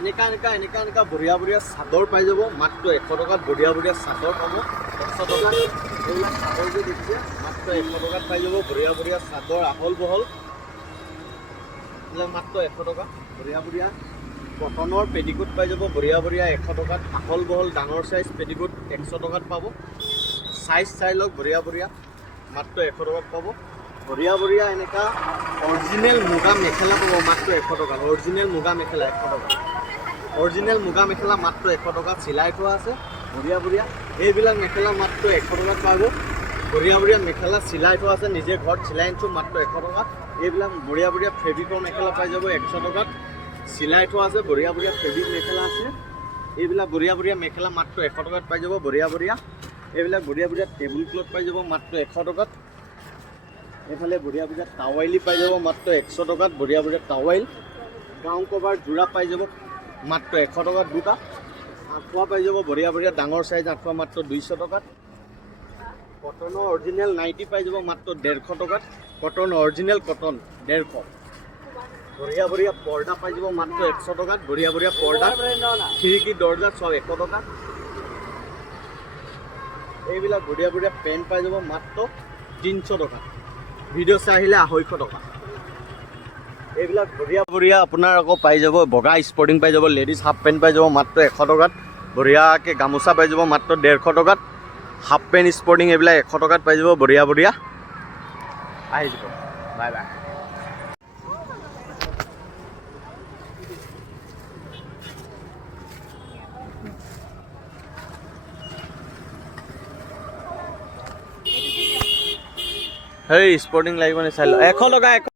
এনেকা বঢ়িয়া বঢ়িয়া চাদৰ পাই যাব মাত্ৰ 100 টকাত। বঢ়িয়া বঢ়িয়া চাদৰ পাব 100 টকাত। এইবিলাক চাদৰ যে দেখিছে মাত্ৰ 100 টকাত পাই যাব। বঢ়িয়া বঢ়িয়া চাদৰ আহল বহল এইবিলাক মাত্ৰ 100 টকা। বঢ়িয়া বঢ়িয়া কটনৰ পেটিকোট পাই যাব বঢ়িয়া বঢ়িয়া 100 টকাত। আহল বহল ডাঙৰ চাইজ পেটিকোট 100 টকাত পাব। সাইজ চাই লওক বঢ়িয়া বঢ়িয়া মাত্ৰ 100 টকাত পাব। বঢ়িয়া বঢ়িয়া এনেকা অৰিজিনেল মুগা মেখেলা পাব মাত্ৰ 100 টকাত। অৰিজিনেল মুগা মেখেলা 100 টকা। অৰিজিনেল মুগা মেখেলা মাত্ৰ 100 টকাত চিলাই থোৱা আছে। বঢ়িয়া বঢ়িয়া এইবিলাক মেখেলা মাত্ৰ 100 টকাত পাব। বঢ়িয়া বঢ়িয়া মেখেলা চিলাই থোৱা আছে, নিজে ঘৰত চিলাই আনিছোঁ মাত্ৰ 100 টকাত। এইবিলাক বঢ়িয়া বঢ়িয়া ফেব্ৰিকৰ মেখেলা পাই যাব 100 টকাত চিলাই থোৱা আছে। বঢ়িয়া বঢ়িয়া ফেব্ৰিক মেখেলা আছে। এইবিলাক বঢ়িয়া বঢ়িয়া মেখেলা মাত্ৰ 100 টকাত পাই যাব। বঢ়িয়া বঢ়িয়া এইবিলাক বঢ়িয়া বঢ়িয়া টেবুল ক্লথ পাই যাব মাত্ৰ 100 টকাত। এইফালে বঢ়িয়া বঢ়িয়া টাৱাইলি পাই যাব মাত্ৰ 100 টকাত। বঢ়িয়া বঢ়িয়া টাৱাইল গাঁও কভাৰ যোৰা পাই যাব মাত্ৰ 100 টকাত দুটা। আঁঠুৱা পাই যাব বঢ়িয়া বঢ়িয়া ডাঙৰ চাইজ আঁঠুৱা মাত্ৰ 200 টকাত। কটনৰ অৰিজিনেল নাইটি পাই যাব মাত্ৰ 150 টকাত। Cotton original cotton 150। বঢ়িয়া বঢ়িয়া পৰ্দা পাই যাব মাত্ৰ 100 টকাত। বঢ়িয়া বঢ়িয়া পৰ্দা খিৰিকী দৰ্জা সব 100 টকাত। এইবিলাক বঢ়িয়া বঢ়িয়া পেণ্ট পাই যাব মাত্ৰ 300 টকাত। ভিডিঅ' চাই আহিলে 250 টকা। এইবিলাক বঢ়িয়া বঢ়িয়া আপোনাৰ আকৌ পাই যাব বগা স্পৰ্টিং পাই যাব। লেডিজ হাফ পেণ্ট পাই যাব মাত্ৰ 100 টকাত। বঢ়িয়াকৈ গামোচা পাই যাব মাত্ৰ 150 টকাত। হাফ পেণ্ট স্পৰ্টিং এইবিলাক 100 টকাত পাই যাব। বঢ়িয়া বঢ়িয়া আহি যাব। Bye bye. হেই স্পৰ্টিং লাগিব নে চাই ল 100 টকা।